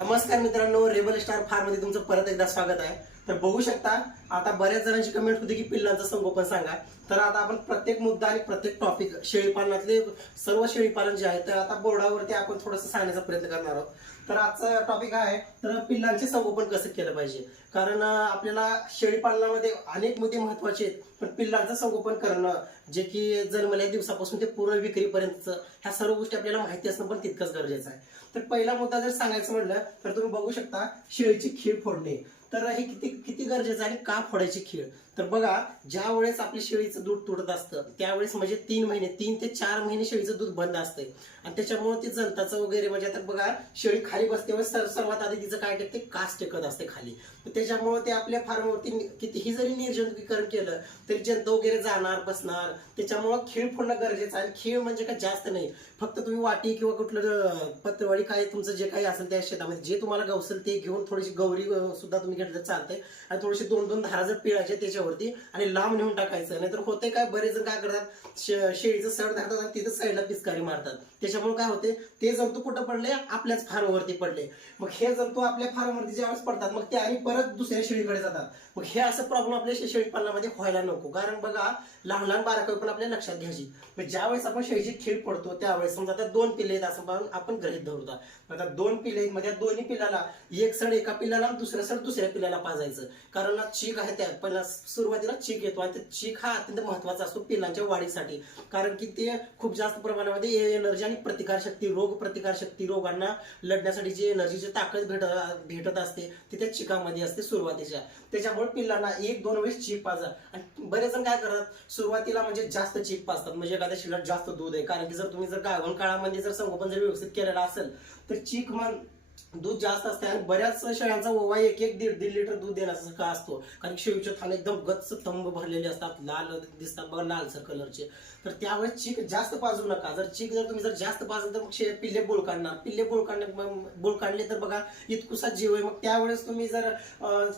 नमस्कार मित्रांनो rebel star फारमध्ये तुमचं परत एकदा स्वागत आहे. तर बघू शकता आता बऱ्याच जणांची कमेंट होती की पिल्लांचं संगोपन सांगा. तर आता आपण प्रत्येक मुद्दा आणि प्रत्येक टॉपिक शेळीपालनातले सर्व शेळीपालन जे आहे तर आता बोर्डावरती आपण थोडंसं सांगण्याचा प्रयत्न करणार आहोत. तर आजचा टॉपिक आहे. तर पिल्लांचे संगोपन कसं केलं पाहिजे? कारण आपल्याला शेळीपालनामध्ये अनेक मुद्दे महत्त्वाचे आहेत. पण पिल्लांचं संगोपन करणं जे की जन्मल्या दिवसापासून ते पूर्ण विक्रीपर्यंत ह्या सर्व गोष्टी आपल्याला माहिती असणं पण तितकंच गरजेचं आहे. तर पहिला मुद्दा जर सांगायचं म्हटलं तर तुम्ही बघू शकता शेळीची खीळ फोडणे. तर हे किती किती गरजेचं आहे आणि का फोडायची खीळ? तर बघा ज्या वेळेस आपल्या शेळीचं दूध तुटत असतं त्यावेळेस म्हणजे तीन महिने तीन ते चार महिने शेळीचं दूध बंद असतंय. आणि त्याच्यामुळे ते जंताचं वगैरे म्हणजे आता बघा शेळी खाली बसते म्हणजे सर्वात आधी तिचं काय टेकते कास टेकत असते खाली. तर त्याच्यामुळे ते आपल्या फार्मवरती कितीही जरी निर्जंतुकीकरण केलं तरी जंत वगैरे जाणार बसणार. त्याच्यामुळं खीळ फोडणं गरजेचं आणि खीळ म्हणजे काय जास्त नाही. फक्त तुम्ही वाटी किंवा कुठलं पत्रवाळी काय तुमचं जे काही असेल त्या शेतामध्ये जे तुम्हाला गवसल ते घेऊन थोडीशी गौरी सुद्धा तुम्ही घेतलं तर चालतंय. आणि थोडीशी दोन दोन धारा जर पिळायचे त्याच्यावरती आणि लांब नेऊन टाकायचं. नाहीतर होते काय बरेच जण काय करतात शेळीचं सड धरतात आणि तिथं साईडला पिचकारी मारतात. त्याच्यामुळे काय होते ते जंतू कुठं पडले आपल्याच फार्मवरती पडले. मग हे जंतू आपल्या फार्मवरती ज्यावेळेस पडतात मग ते आणि परत दुसऱ्या शेळीकडे जातात. मग हे असं प्रॉब्लेम आपल्या शेळीपालनामध्ये व्हायला नको. कारण बघा लहान लहान बारकाई पण आपल्या लक्षात घ्यायची. मग ज्यावेळेस आपण शेळीची खीळ पडतो त्यावेळेस समजा आता दोन पिल्ले आहेत असं आपण गृहित धरतो. आता दोन पिल्ले आहेत म्हणजे दोन्ही पिल्लाला एक सण एका पिल्लाला दुसऱ्या सण दुसऱ्या पिल्लाला पाजायचं. कारण चीक आहे त्या पहिला सुरुवातीला चीक येतो आणि ते चीक हा अत्यंत महत्त्वाचा असतो पिल्लांच्या वाढीसाठी. कारण की ते खूप जास्त प्रमाणामध्ये एनर्जी आणि प्रतिकारशक्ती रोग प्रतिकारशक्ती रोगांना लढण्यासाठी जी एनर्जीची ताकद भेट भेटत असते ती त्या चिकामध्ये असते सुरुवातीच्या. त्याच्यामुळे पिल्लांना एक दोन वेळेस चीक पाजा. आणि बरेच जण काय करतात सुरुवातीला म्हणजे जास्त चीक पाजतात. म्हणजे एखाद्या शिलात जास्त दूध आहे. कारण की जर तुम्ही जर गावन काळामध्ये जर संगोपन जर व्यवस्थित केलेलं असेल तर चीक मग दूध जास्त असते आणि बऱ्याच शेळ्यांचा ओवा एक एक दीड दीड लिटर दूध देण्यासारखा असतो. कारण शेळीचे थान एकदम गच्च थंब भरलेले असतात लाल दिसतात. बघा लालसर कलरचे तर त्यावेळेस चीक जास्त पाजू नका. जर चीक जर तुम्ही जर जास्त पाजलं तर मग शे पिल्ले बोळ काढणार. पिल्ले बोळ काढणे बोळ काढले तर बघा इतकुसा जीव आहे. मग त्यावेळेस तुम्ही जर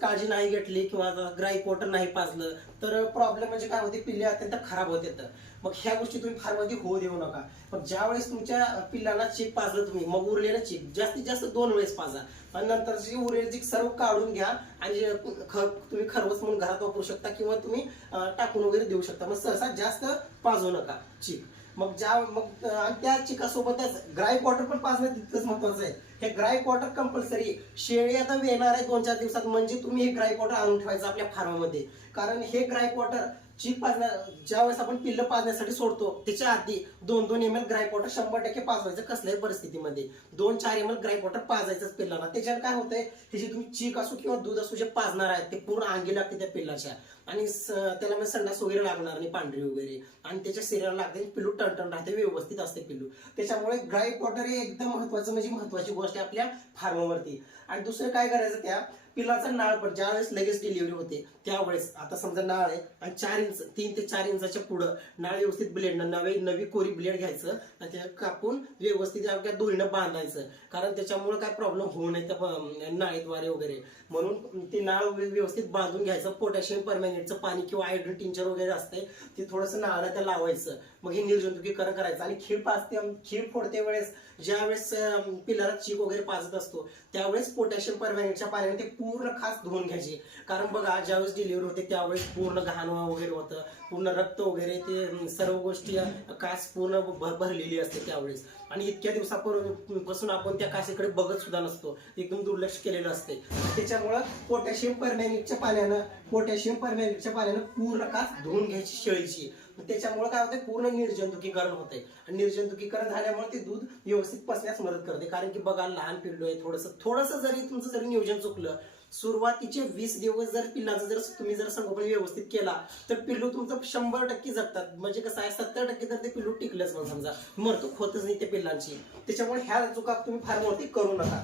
काळजी नाही घेतली किंवा ग्राई पोटर नाही पाजलं तर प्रॉब्लेम म्हणजे काय होते? पिल्ले अत्यंत खराब होते तर मग ह्या गोष्टी तुम्ही फार्ममध्ये म्हणजे होऊ देऊ नका. मग ज्या वेळेस तुमच्या पिल्लाला चीक पाजलं तुम्ही मग उरलेलं चीक जास्तीत जास्त दोन वेळेस पाजा. आणि नंतर जी उरलेली चीक सर्व काढून घ्या आणि तुम्ही खरवस म्हणून घरात वापरू शकता किंवा तुम्ही टाकून वगैरे देऊ शकता. मग सहसा जास्त पाजू नका चीक मग ज्या मग आणि त्या चिकासोबतच ग्राय क्वार्टर पण पाजणं तितकंच महत्वाचं आहे. हे ग्राय वॉटर कंपल्सरी शेळी आता येणार आहे दोन चार दिवसात म्हणजे तुम्ही हे ग्राय क्वार्टर आणून ठेवायचं आपल्या फार्ममध्ये कारण हे ग्रायपॉटर चीक पाजण्या ज्यावेळेस आपण पिल्लं पाजण्यासाठी सोडतो त्याच्या आधी दोन दोन एम एल ग्रायपॉटर शंभर टक्के पाजवायचं कसल्याही परिस्थितीमध्ये. दोन चार एम एल ग्रायपॉटर पाजायचंच पिल्लाला त्याच्यावर काय होतंय हे जे तुम्ही चीक असो किंवा दूध असो जे पाजणार आहेत ते पूर्ण अंगी लागते त्या पिल्लाच्या. आणि त्याला म्हणजे संडास वगैरे लागणार नाही पांढरी वगैरे. आणि त्याच्या शरीराला लागते पिल्लू टणटण राहते व्यवस्थित असते पिल्लू. त्याच्यामुळे ग्राय वॉटर हे एकदम महत्वाचं म्हणजे महत्वाची गोष्ट आहे आपल्या फार्मवरती. आणि दुसरं काय करायचं त्या पिलाचा नाळ पण ज्यावेळेस लगेच डिलिव्हरी होते त्यावेळेस आता समजा नाळ आहे आणि चार इंच तीन ते चार इंचाच्या पुढं नाळ व्यवस्थित ब्लेड नवी नवी कोरी ब्लेड घ्यायचं आणि त्याला कापून व्यवस्थित त्या दोरीनं बांधायचं. कारण त्याच्यामुळे काय प्रॉब्लेम होऊ नये त्या नाळीद्वारे वगैरे. म्हणून ती नाळ व्यवस्थित बांधून घ्यायचं. पोटॅशियम परमॅनेटचं पाणी किंवा आयड्रोन टिंचर वगैरे असते ते थोडंसं नाळाला त्या लावायचं. मग हे निर्जंतुकीकरण करायचं. आणि खीळ पाचते खीळ फोडते वेळेस ज्यावेळेस वेळेस पिल्लाला चीक वगैरे पाजत असतो त्यावेळेस पोटॅशियम परमॅनेटच्या पाण्याने ते पूर्ण खास धुवून घ्यायचे. कारण बघा ज्यावेळेस डिलिव्हरी होते त्यावेळेस पूर्ण घाण वगैरे होतं. पूर्ण रक्त वगैरे ते सर्व गोष्टी कास पूर्ण भरलेली असते त्यावेळेस. आणि इतक्या दिवसापासून आपण त्या काशीकडे बघत सुद्धा नसतो. एकदम दुर्लक्ष केलेलं असते. त्याच्यामुळं पोटॅशियम परमॅनेटच्या पाण्यानं पोटॅशियम परमॅनेटच्या पाण्यानं पूर्ण कास धुवून घ्यायची शेळीची. त्याच्यामुळे काय होते पूर्ण निर्जंतुकीकरण होते आणि निर्जंतुकीकरण झाल्यामुळे ते दूध व्यवस्थित पसण्यास मदत करते. कारण की बघा लहान पिल्लू आहे थोडंसं थोडंसं जरी तुमचं जरी नियोजन चुकलं सुरुवातीचे वीस दिवस जर पिल्लाचं जर तुम्ही जर संगोपन व्यवस्थित केला तर पिल्लू तुमचं शंभर टक्के जगतात. म्हणजे कसं आहे सत्तर टक्के तर ते पिल्लू टिकलंच मग समजा. मरतूक होतच नाही त्या पिल्लांची. त्याच्यामुळे ह्या चुका तुम्ही फार मोठी करू नका.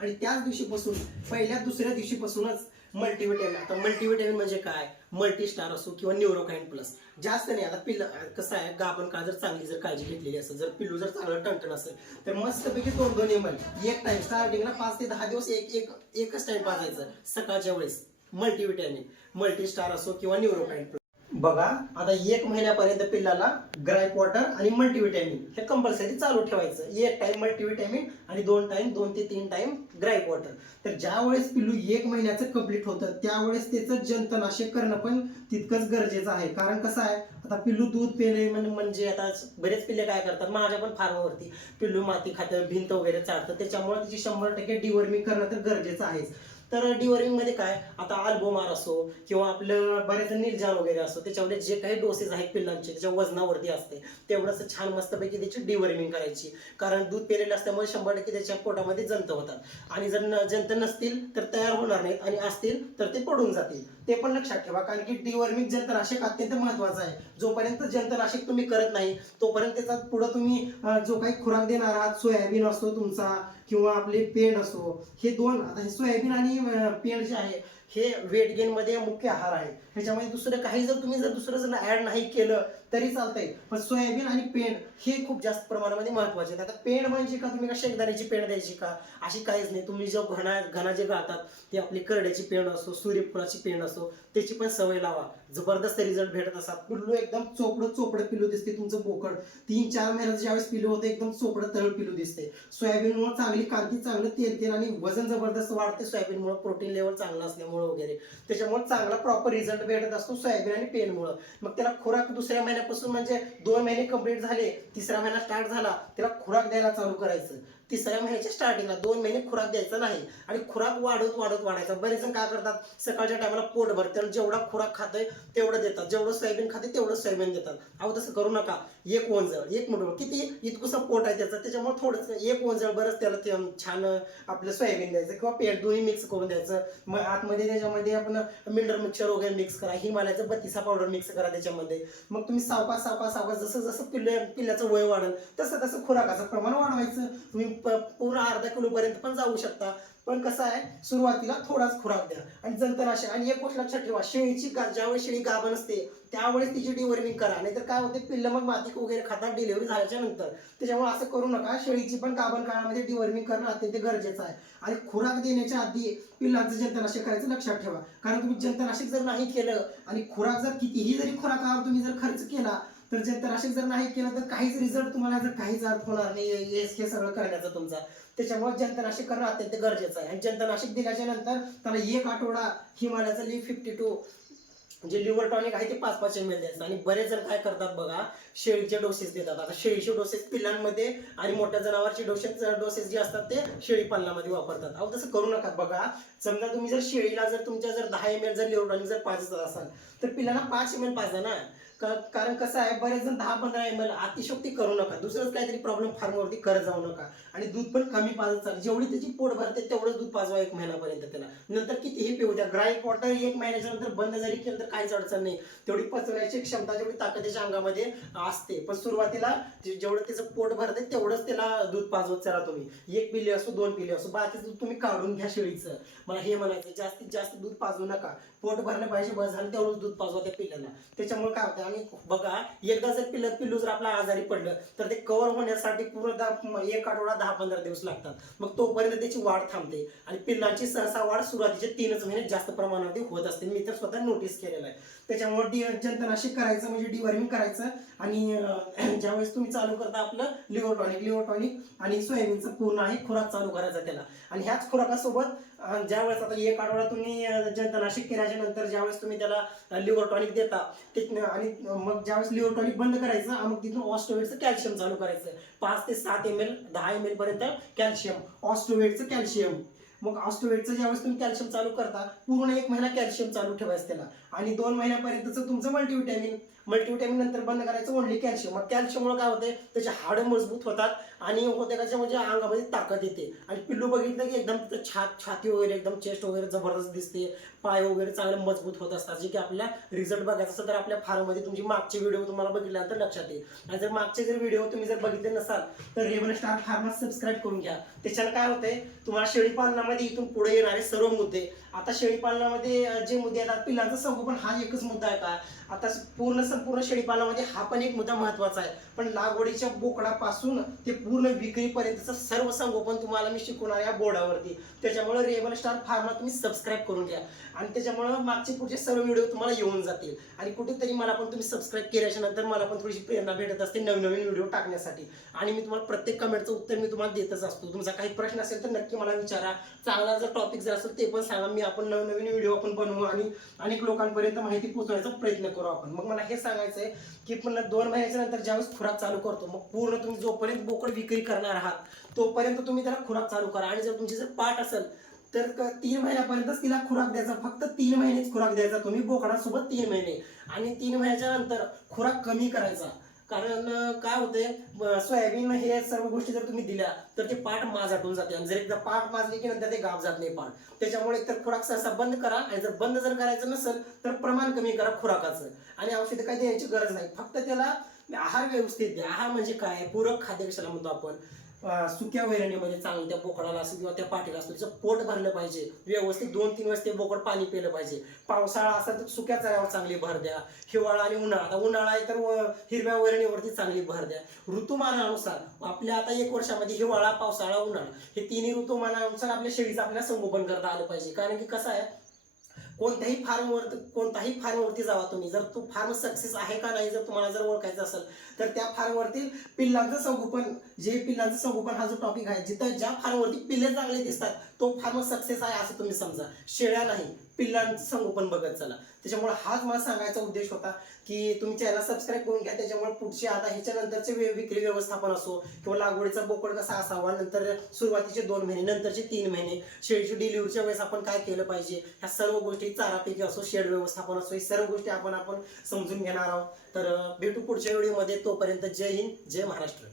आणि त्याच दिवशीपासून पहिल्या दुसऱ्या दिवशीपासूनच मल्टीव्हिटॅमिन आता मल्टीव्हिटॅमिन म्हणजे काय? मल्टी स्टार असो किंवा न्यूरोकाइन प्लस जास्त नाही आता पिल्ल कसं आहे गाभण का जर चांगली जर काळजी घेतलेली असेल जर पिल्लू जर चांगलं टणटण असेल तर मस्तपैकी दोन दोन एम एक टाइम स्टार्टिंगला पाच ते दहा दिवस एक एक एकच टाइम पाजायचं सकाळच्या वेळेस. मल्टीव्हिटॅमिन मल्टी स्टार असो किंवा न्यूरोकाइन प्लस बघा आता एक महिन्यापर्यंत पिल्लाला ग्राईप वॉटर आणि मल्टीव्हिटॅमिन हे कंपल्सरी चालू ठेवायचं. एक टाइम मल्टीव्हिटॅमिन आणि दोन टाइम दोन ते तीन टाइम ग्राईप वॉटर. तर ज्या वेळेस पिल्लू एक महिन्याचं कंप्लीट होतं त्यावेळेस त्याचं जंतनाशक करणं पण तितकंच गरजेचं आहे. कारण कसं आहे आता पिल्लू दूध पेणे म्हणजे आता बरेच पिल्ले काय करतात माझ्या पण फार्मवरती पिल्लू माती खातं भिंत वगैरे चालतं त्याच्यामुळे तिची शंभर टक्के डिवर्मिंग करणं तर गरजेचं आहेच. तर डिवरिंगमध्ये काय? आता अल्बोमार असो किंवा आपलं बरेच निर्जान वगैरे असो त्याच्यामध्ये जे काही डोसेस आहेत पिल्लांचे त्याच्या वजनावरती असते तेवढंच छान मस्तपैकी त्याची डिवर्मिंग करायची. कारण दूध पेलेलं असल्यामुळे शंभर टक्के त्याच्या पोटामध्ये जंत होतात. आणि जर न- जंत नसतील तर तयार होणार नाहीत आणि असतील तर ते पडून जातील. ते पण लक्षात ठेवा कारण की डिवर्मिंग जंतनाशक अत्यंत महत्वाचं आहे. जोपर्यंत जंतनाशक तुम्ही करत नाही तोपर्यंत त्याचा पुढे तुम्ही जो काही खुराक देणार आहात सोयाबीन असतो तुमचा किंवा आपले पेंड असो हे दोन आता हे सोयाबीन आणि पेंड जे आहे हे वेट गेन मध्ये मुख्य आहार आहे. ह्याच्यामध्ये दुसरं काही जर तुम्ही जर दुसरं जर ऍड नाही केलं तरी चालतंय. पण सोयाबीन आणि पेंड हे खूप जास्त प्रमाणामध्ये महत्त्वाचे आहेत. आता पेंड म्हणजे का तुम्ही का शेंगदाण्याची पेंड द्यायची का? अशी काहीच नाही. तुम्ही जो घणा घणा जे गातात ते आपली करड्याची पेंड असो सूर्यफुलाची पेंड असो त्याची पण सवय लावा. जबरदस्त रिझल्ट भेटत असा पिल्लू एकदम चोपडं चोपडं पिल्लू दिसते तुमचं बोकड. तीन चार महिन्यात ज्यावेळेस पिल्लू होते एकदम चोपडं तळ पिल्लू दिसते. सोयाबीनमुळे चांगली कांती चांगलं तेल तेल आणि वजन जबरदस्त वाढते. सोयाबीनमुळे प्रोटीन लेवल चांगलं असल्यामुळे. वगैरे. त्याच्यामुळे चांगला प्रॉपर रिझल्ट भेटत असतो सोयाबीन आणि पेनमुळे. मग त्याला खुराक दुसऱ्या महिन्यापासून म्हणजे दोन महिने कंप्लीट झाले तिसरा महिना स्टार्ट झाला त्याला खुराक द्यायला चालू करायचं. तिसऱ्या महिन्याच्या स्टार्टिंगला दोन महिने खुराक द्यायचा नाही. आणि खुराक वाढवत वाढवत वाढायचा. बरेच जण काय करतात? सकाळच्या टायमाला पोट भरते जेवढा खुराक खातोय तेवढं देतात. जेवढं सोयाबीन खाते तेवढं सोयाबीन देतात. अहो तसं करू नका. एक ओंजळ एक मुठभर किती इतकुसा पोट आहे त्याचं. त्याच्यामुळे थोडंसं एक ओंजळ बरंच त्याला ते छान आपलं सोयाबीन द्यायचं किंवा पेट दोन्ही मिक्स करून द्यायचं. मग आतमध्ये त्याच्यामध्ये आपण मिनरल मिक्सर वगैरे मिक्स करा. हिमालयाचं बत्तीसा पावडर मिक्स करा त्याच्यामध्ये. मग तुम्ही सावकाश सावकाश सावकाश जसं जसं पिल्ले पिल्ल्याचं वय वाढेल तसं तसं खुराकाचं प्रमाण वाढवायचं. तुम्ही पूर्ण अर्धा किलोपर्यंत पण जाऊ शकता. पण कसं आहे सुरुवातीला थोडाच खुराक द्या. आणि जंतनाशक आणि एक गोष्ट लक्षात ठेवा शेळीची गा ज्यावेळेस शेळी गाभण असते त्यावेळेस तिची डिवर्मिंग करा. नाहीतर काय होते पिल्लं मग माती वगैरे खातात डिलिव्हरी झाल्याच्यानंतर. त्याच्यामुळे असं करू नका. शेळीची पण गाभण काळामध्ये डिवर्मिंग करणं अत्यंत गरजेचं आहे. आणि खुराक देण्याच्या आधी पिल्लांचं जंतनाशक करायचं लक्षात ठेवा. कारण तुम्ही जंतनाशक जर नाही केलं आणि खुराक जर कितीही जरी खुराकावर तुम्ही जर खर्च केला तर जंतनाशक जर नाही केलं तर काहीच रिझल्ट तुम्हाला जर काहीच अर्थ होणार नाही. हे हे सगळं करण्याचा तुमचा. त्याच्यामुळे जंतनाशक करणं अत्यंत गरजेचं आहे. आणि जंतनाशक दिल्याच्या नंतर त्याला एक आठवडा हिमालयाचा लिव्ह फिफ्टी टू जे लिव्हर टॉनिक आहे ते पाच पाच एम एल द्यायचं. आणि बरेच जण काय करतात बघा शेळीचे डोसेस देतात. आता शेळीचे डोसेस पिल्लांमध्ये आणि मोठ्या जनावरचे डोसेस डोसेस जे असतात ते शेळी पालनामध्ये वापरतात. अहो तसं करू नका बघा. समजा तुम्ही जर शेळीला जर तुमच्या जर दहा एम एल जर लिव्हर टॉनिक जर पाच असाल तर पिल्लांना पाच एम एल पाहिजे ना कारण कसं आहे बरेच जण दहा पंधरा एम एल अतिशोक्ती करू नका. दुसरंच काहीतरी प्रॉब्लेम फार्मवरती करत जाऊ नका. आणि दूध पण कमी पाजत चालेल जेवढी त्याची पोट भरते तेवढंच दूध पाजवा एक महिन्यापर्यंत त्याला. नंतर कितीही पिऊ द्या. ग्राईक वॉटर एक महिन्याच्या नंतर बंद जरी केलं तर काहीच अडचण नाही. तेवढी पचवण्याची क्षमता जेवढी ताकदीच्या अंगामध्ये असते. पण सुरुवातीला जेवढं त्याचं पोट भरते तेवढंच त्याला दूध पाजवत चला तुम्ही. एक पिल्ली असो दोन पिल्ली असो. बाकीचं दूध तुम्ही काढून घ्या शेळीचं. मला हे म्हणायचं जास्तीत जास्त दूध पाजवू नका. पोट भरलं पाहिजे बस झालं तेवढंच दूध पाजवा त्या पिल्ल्याला त्याच्यामुळे काय होतं आणि बघा एकदा जर पिल्ल पिल्लू जर आपला आजारी पडलं तर ते कव्हर होण्यासाठी पूर्ण एक आठवडा दहा पंधरा दिवस लागतात. मग तोपर्यंत त्याची वाढ थांबते. आणि पिल्लांची सहसा वाढ सुरुवातीचे तीनच महिने जास्त प्रमाणामध्ये होत असते. मी तर स्वतः नोटीस केलेलं आहे. त्याच्यामुळे डी जंतनाशक करायचं म्हणजे डिवॉर्मिंग करायचं. आणि ज्यावेळेस तुम्ही चालू करता आपलं लिओटॉनिक लिओटॉनिक आणि सोयाबीनचं पूर्ण आहे खुराक चालू करायचा त्याला. आणि ह्याच खुराकासोबत ज्या ज्यावेळेस आता एक आठवडा तुम्ही अं, जंतनाशक केल्याच्यानंतर ज्यावेळेस तुम्ही त्याला लिव्हर टॉनिक देता ते आणि मग ज्यावेळेस लिव्हर टॉनिक बंद करायचं मग तिथून ऑस्टोवेटचं कॅल्शियम चालू करायचं. पाच ते सात एम एल दहा एम एल पर्यंत कॅल्शियम ऑस्टोवेटचं कॅल्शियम मग ऑस्टोवेटचं ज्यावेळेस तुम्ही कॅल्शियम चालू करता पूर्ण एक महिना कॅल्शियम चालू ठेवायचं त्याला. आणि दोन महिन्यापर्यंतचं तुमचं मल्टीव्हिटॅमिन मल्टीव्हिटॅमिन नंतर बंद करायचं ओनली कॅल्शियम मग कॅल्शियममुळे काय होते त्याचे हाड मजबूत होतात आणि होते त्याच्या म्हणजे अंगामध्ये ताकद येते. आणि पिल्लू बघितलं की एकदम छा छात छाती वगैरे एकदम चेस्ट वगैरे जबरदस्त दिसते. पाय वगैरे चांगले मजबूत होत असतात जे की आपल्या रिझल्ट बघायचं असेल तर आपल्या फार्ममध्ये म्हणजे तुमची मागचे व्हिडिओ तुम्हाला बघितल्यानंतर लक्षात येईल. आणि जर मागचे जर व्हिडिओ तुम्ही जर बघितले नसाल तर रेवन स्टार फार्मा सबस्क्राईब करून घ्या. त्याच्यानं काय होतंय तुम्हाला शेळी पालनामध्ये शेळीपालनामध्ये इथून पुढे येणारे सर्व मुद्दे आता शेळीपालनामध्ये जे मुद्दे येतात पिल्लांचं संगोपन हा एकच मुद्दा आहे का? आता पूर्ण संपूर्ण शेळीपालनामध्ये हा पण एक मुद्दा महत्त्वाचा आहे. पण लागवडीच्या बोकडापासून ते पूर्ण विक्रीपर्यंतचं सर्व संगोपन तुम्हाला मी शिकवणार या बोर्डावरती त्याच्यामुळे रेवन स्टार फार्मा तुम्ही सबस्क्राईब करून घ्या. आणि त्याच्यामुळं मागचे पुढचे सर्व व्हिडिओ तुम्हाला येऊन जातील. आणि कुठेतरी मला पण तुम्ही सबस्क्राईब केल्याच्यानंतर मला पण थोडीशी प्रेरणा भेटत असते नवीन नवीन व्हिडिओ टाकण्यासाठी. आणि मी तुम्हाला प्रत्येक कमेंटचं उत्तर मी तुम्हाला देतच असतो. तुमचा काही प्रश्न असेल तर नक्की मला विचारा. चांगला जर टॉपिक जर असेल ते पण सांगा. मी आपण नवीन नवीन व्हिडिओ आपण बनवू आणि अनेक लोकांपर्यंत माहिती पोहोचवण्याचा प्रयत्न करू आपण. मग मला हे सांगायचं आहे की पुन्हा दोन महिन्याच्या नंतर ज्यावेळेस खुराक चालू करतो मग पूर्ण तुम्ही जोपर्यंत बोकड विक्री करणार आहात तोपर्यंत तुम्ही त्याला खुराक चालू करा. आणि जर तुमची जर पाठ असेल तर तीन महिन्यापर्यंतच तिला खुराक द्यायचा. फक्त तीन महिनेच खुराक द्यायचा. तुम्ही बोकडासोबत तीन महिने. आणि तीन महिन्याच्या नंतर खुराक कमी करायचा. कारण काय होतंय सोयाबीन हे सर्व गोष्टी जर तुम्ही दिल्या तर ते पाठ माजाटून जाते. आणि जर एकदा पाठ माजली की नंतर ते गाव जात नाही पाठ त्याच्यामुळे तर खुराक सहसा बंद करा. आणि जर बंद जर करायचं नसेल तर प्रमाण कमी करा खुराकाचं. आणि औषधं काही द्यायची गरज नाही. फक्त त्याला आहार व्यवस्थित द्या. आहार म्हणजे काय? पूरक खाद्य कशाला म्हणतो आपण. सुक्या वैरणीमध्ये म्हणजे चांगलं त्या बोकडाला असो किंवा त्या पाठीला असतो त्याचं पोट भरलं पाहिजे. व्यवस्थित दोन तीन वेळेस ते बोकड पाणी पिलं पाहिजे. पावसाळा असेल तर सुक्या चऱ्यावर चांगली भर द्या. हिवाळा आणि उन्हाळा. आता उन्हाळा आहे तर हिरव्या वैरणीवरती चांगली भर द्या. ऋतुमानानुसार आपल्या आता एक वर्षामध्ये हिवाळा पावसाळा उन्हाळा हे तिन्ही ऋतुमानानुसार आपल्या शेळीचं आपल्याला संगोपन करता आलं पाहिजे. कारण की कसं आहे कोणत्याही फार्मवर कोणताही फार्मवरती जावा तुम्ही. जर तो फार्म सक्सेस आहे का नाही जर तुम्हाला जर ओळखायचं असेल तर त्या फार्मवरती पिल्लांचं संगोपन जे पिल्लांचं संगोपन हा जो टॉपिक आहे जिथं ज्या फार्मवरती पिल्ले चांगले दिसतात तो फार्म सक्सेस आहे असं तुम्ही समजा. शेळ्या नाही पिल्लांचं संगोपन बघत चला. त्याच्यामुळे हाच मला सांगायचा उद्देश होता की तुम्ही चॅनल सबस्क्राईब करून घ्या. त्याच्यामुळे पुढचे आता ह्याच्या नंतरचे वे- विक्री व्यवस्थापन असो किंवा लागवडीचा बोकड कसा असावा नंतर सुरुवातीचे दोन महिने नंतरचे तीन महिने शेळीची डिलिव्हरीच्या वेळेस आपण काय केलं पाहिजे ह्या सर्व गोष्टी चारापैकी असो शेड व्यवस्थापन असो ही सर्व गोष्टी आपण आपण समजून घेणार आहोत. तर भेटू पुढच्या व्हिडिओमध्ये तोपर्यंत जय हिंद जय महाराष्ट्र.